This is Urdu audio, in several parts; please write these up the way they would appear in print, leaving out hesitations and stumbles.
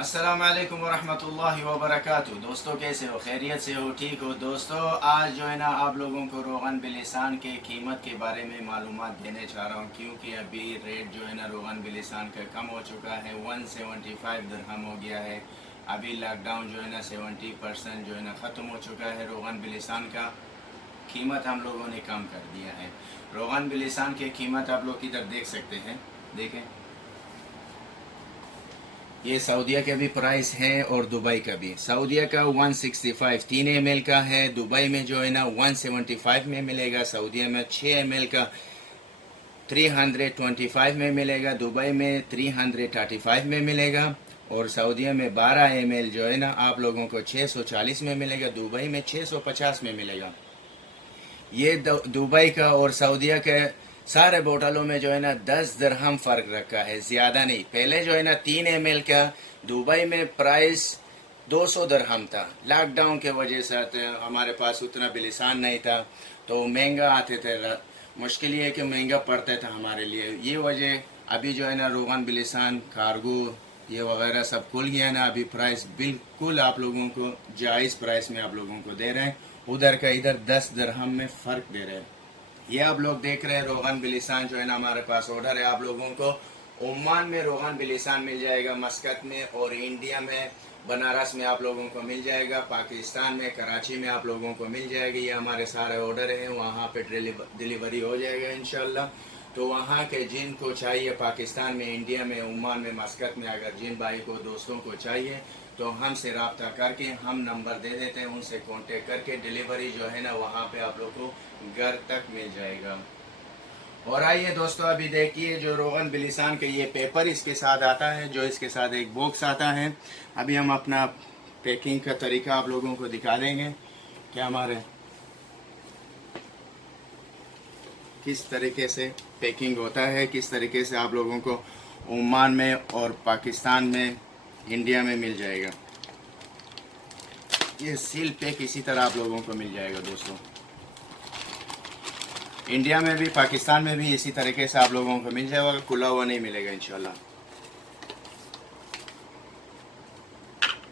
السلام علیکم ورحمۃ اللہ وبرکاتہ۔ دوستوں کیسے ہو؟ خیریت سے ہو؟ ٹھیک ہو؟ دوستوں آج جو ہے نا آپ لوگوں کو روغن بلسان کے قیمت کے بارے میں معلومات دینے چاہ رہا ہوں، کیونکہ ابھی ریٹ جو ہے نا روغن بلسان کا کم ہو چکا ہے، 175 درہم ہو گیا ہے۔ ابھی لاک ڈاؤن جو ہے نا 70% جو ہے نا ختم ہو چکا ہے۔ روغن بلسان کا قیمت ہم لوگوں نے کم کر دیا ہے۔ روغن بلسان کی قیمت آپ لوگ ادھر دیکھ سکتے ہیں، دیکھیں یہ سعودیہ کا بھی پرائس ہے اور دبئی کا بھی۔ سعودیہ کا 165 3 ایم ایل کا ہے، دبئی میں جو ہے نا 175 میں ملے گا، سعودیہ میں 6 ایم ایل کا 325 میں ملے گا، دبئی میں 335 میں ملے گا، اور سعودیہ میں 12 ایم ایل جو ہے نا آپ لوگوں کو 640 میں ملے گا، دبئی میں 650 میں ملے گا۔ یہ دبئی کا اور سعودیہ کے سارے بوٹلوں میں جو ہے نا 10 درہم فرق رکھا ہے، زیادہ نہیں۔ پہلے جو ہے نا 3 ایم ایل کا دبئی میں پرائس 200 درہم تھا، لاک ڈاؤن کے وجہ سے ہمارے پاس اتنا بلسان نہیں تھا تو مہنگا آتے تھے، مشکل یہ ہے کہ مہنگا پڑتا تھا ہمارے لیے، یہ وجہ۔ ابھی جو ہے نا روغن بلسان کارگو یہ وغیرہ سب کھل گیا نا، ابھی پرائس بالکل آپ لوگوں کو جائز پرائس میں آپ لوگوں کو دے رہے ہیں، ادھر کا ادھر 10 درہم میں فرق دے رہے ہیں۔ یہ آپ لوگ دیکھ رہے ہیں روغن بلسان جو ہے نا ہمارے پاس آرڈر ہے آپ لوگوں کو۔ عمان میں روغن بلسان مل جائے گا، مسقط میں، اور انڈیا میں بنارس میں آپ لوگوں کو مل جائے گا، پاکستان میں کراچی میں آپ لوگوں کو مل جائے گی۔ یہ ہمارے سارے آرڈر ہیں، وہاں پہ ڈیلیوری ہو جائے گا انشاءاللہ۔ تو وہاں کے جن کو چاہیے پاکستان میں، انڈیا میں، عمان میں، مسقط میں، اگر جن بھائی کو دوستوں کو چاہیے تو ہم سے رابطہ کر کے ہم نمبر دے دیتے ہیں، ان سے کانٹیکٹ کر کے ڈیلیوری جو ہے نا وہاں پہ آپ لوگ کو گھر تک مل جائے گا۔ اور آئیے دوستو ابھی دیکھیے جو روغن بلسان کے یہ پیپر اس کے ساتھ آتا ہے، جو اس کے ساتھ ایک باکس آتا ہے۔ ابھی ہم اپنا پیکنگ کا طریقہ آپ لوگوں کو دکھا دیں گے کہ ہمارے کس طریقے سے پیکنگ ہوتا ہے، کس طریقے سے آپ لوگوں کو عمان میں اور پاکستان میں، انڈیا میں مل جائے گا۔ یہ سیل پیک اسی طرح آپ لوگوں کو مل جائے گا دوستوں، انڈیا میں بھی پاکستان میں بھی اسی طریقے سے آپ لوگوں کو مل جائے گا، کھلا ہوا نہیں ملے گا انشاءاللہ۔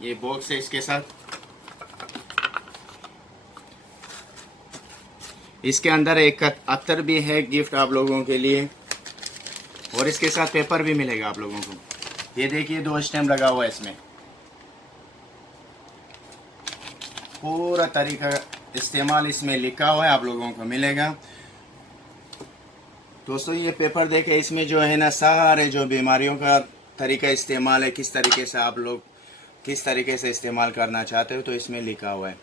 یہ باکس ہے اس کے ساتھ، اس کے اندر ایک عطر بھی ہے گفٹ آپ لوگوں کے لیے، اور اس کے ساتھ پیپر بھی ملے گا آپ لوگوں کو۔ یہ دیکھیے 2 اسٹیمپ لگا ہوا ہے اس میں، پورا طریقہ استعمال اس میں لکھا ہوا ہے، آپ لوگوں کو ملے گا۔ دوستو یہ پیپر دیکھیں، اس میں جو ہے نا سارے جو بیماریوں کا طریقہ استعمال ہے، کس طریقے سے آپ لوگ کس طریقے سے استعمال کرنا چاہتے ہو تو اس میں لکھا ہوا ہے۔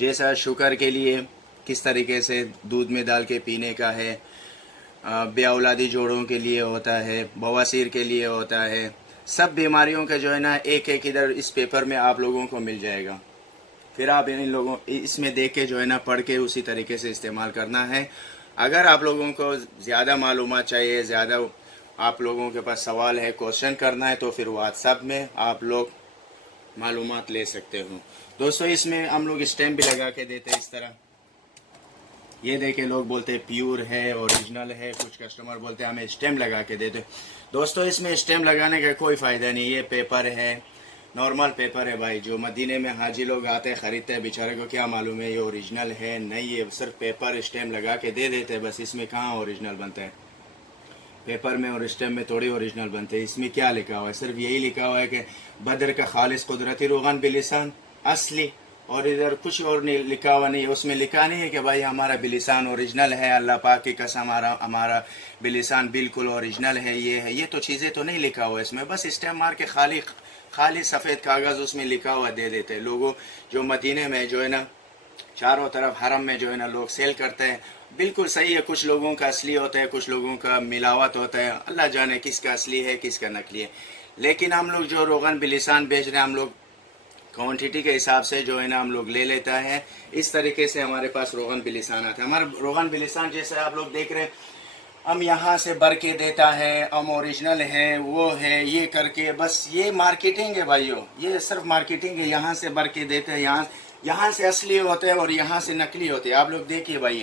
جیسا شوگر کے لیے کس طریقے سے دودھ میں ڈال کے پینے کا ہے، بے اولادی جوڑوں کے لیے ہوتا ہے، بواسیر کے لیے ہوتا ہے، سب بیماریوں کا جو ہے نا ایک ایک ادھر اس پیپر میں آپ لوگوں کو مل جائے گا۔ پھر آپ ان لوگوں اس میں دیکھ کے جو ہے نا پڑھ کے اسی طریقے سے استعمال کرنا ہے۔ اگر آپ لوگوں کو زیادہ معلومات چاہیے، زیادہ آپ لوگوں کے پاس سوال ہے، کوشچن کرنا ہے، تو پھر واٹس ایپ میں آپ لوگ معلومات لے سکتے ہو۔ دوستو اس میں ہم لوگ اسٹیمپ بھی لگا کے دیتے ہیں اس طرح، یہ دیکھیں لوگ بولتے ہیں پیور ہے، اوریجنل ہے، کچھ کسٹمر بولتے ہیں ہمیں اسٹیمپ لگا کے دیتے۔ دوستو اس میں اسٹیمپ لگانے کا کوئی فائدہ نہیں، یہ پیپر ہے، نارمل پیپر ہے بھائی۔ جو مدینے میں حاجی لوگ آتے ہیں خریدتے ہیں، بیچارے کو کیا معلوم ہے یہ اوریجنل ہے نہیں، یہ صرف پیپر اسٹیمپ لگا کے دے دیتے ہیں بس، اس میں کہاں اوریجنل بنتا ہے؟ پیپر میں اور اسٹیمپ میں تھوڑی اوریجنل بنتے ہیں۔ اس میں کیا لکھا ہوا ہے؟ صرف یہی لکھا ہوا ہے کہ بدر کا خالص قدرتی روغن بلسان اصلی، اور ادھر کچھ اور نہیں لکھا ہوا نہیں ہے۔ اس میں لکھا نہیں ہے کہ بھائی ہمارا بلسان اوریجنل ہے، اللہ پاک کی قسم ہمارا بلسان بالکل اوریجنل ہے، یہ تو چیزیں تو نہیں لکھا ہوا ہے اس میں، بس اسٹیمپ مار کے خالی سفید کاغذ اس میں لکھا ہوا دے دیتے ہیں لوگوں۔ جو مدینے میں جو ہے نا چاروں طرف حرم میں جو ہے نا لوگ سیل کرتے ہیں، بالکل صحیح ہے، کچھ لوگوں کا اصلی ہوتا ہے، کچھ لوگوں کا ملاوٹ ہوتا ہے، اللہ جانے کس کا اصلی ہے کس کا نقلی ہے۔ لیکن ہم لوگ جو روغن بلسان بیچ رہے ہیں، ہم لوگ کوانٹٹی کے حساب سے جو ہے نا ہم لوگ لے لیتا ہے، اس طریقے سے ہمارے پاس روغن بلسان آتا ہے۔ ہمارا روغن بلسان جیسے آپ لوگ دیکھ رہے ہیں، ہم یہاں سے بھر کے دیتا ہے، ہم اوریجنل ہے، وہ ہے، یہ کر کے بس یہ مارکیٹنگ ہے بھائیو، یہ صرف مارکیٹنگ ہے، یہاں سے بھر کے دیتے ہیں، یہاں سے اصلی ہوتے ہیں اور یہاں سے نقلی ہوتے ہیں۔ آپ لوگ دیکھیے بھائی،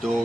2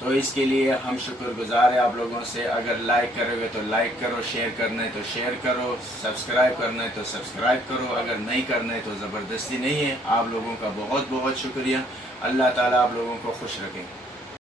تو اس کے لیے ہم شکر گزار ہیں آپ لوگوں سے. اگر لائک کرو گے تو لائک کرو، شیئر کرنا ہے تو شیئر کرو، سبسکرائب کرنا ہے تو سبسکرائب کرو. اگر نہیں کرنا ہے تو زبردستی نہیں ہے. آپ لوگوں کا بہت بہت شکریہ. اللہ تعالیٰ آپ لوگوں کو خوش رکھے.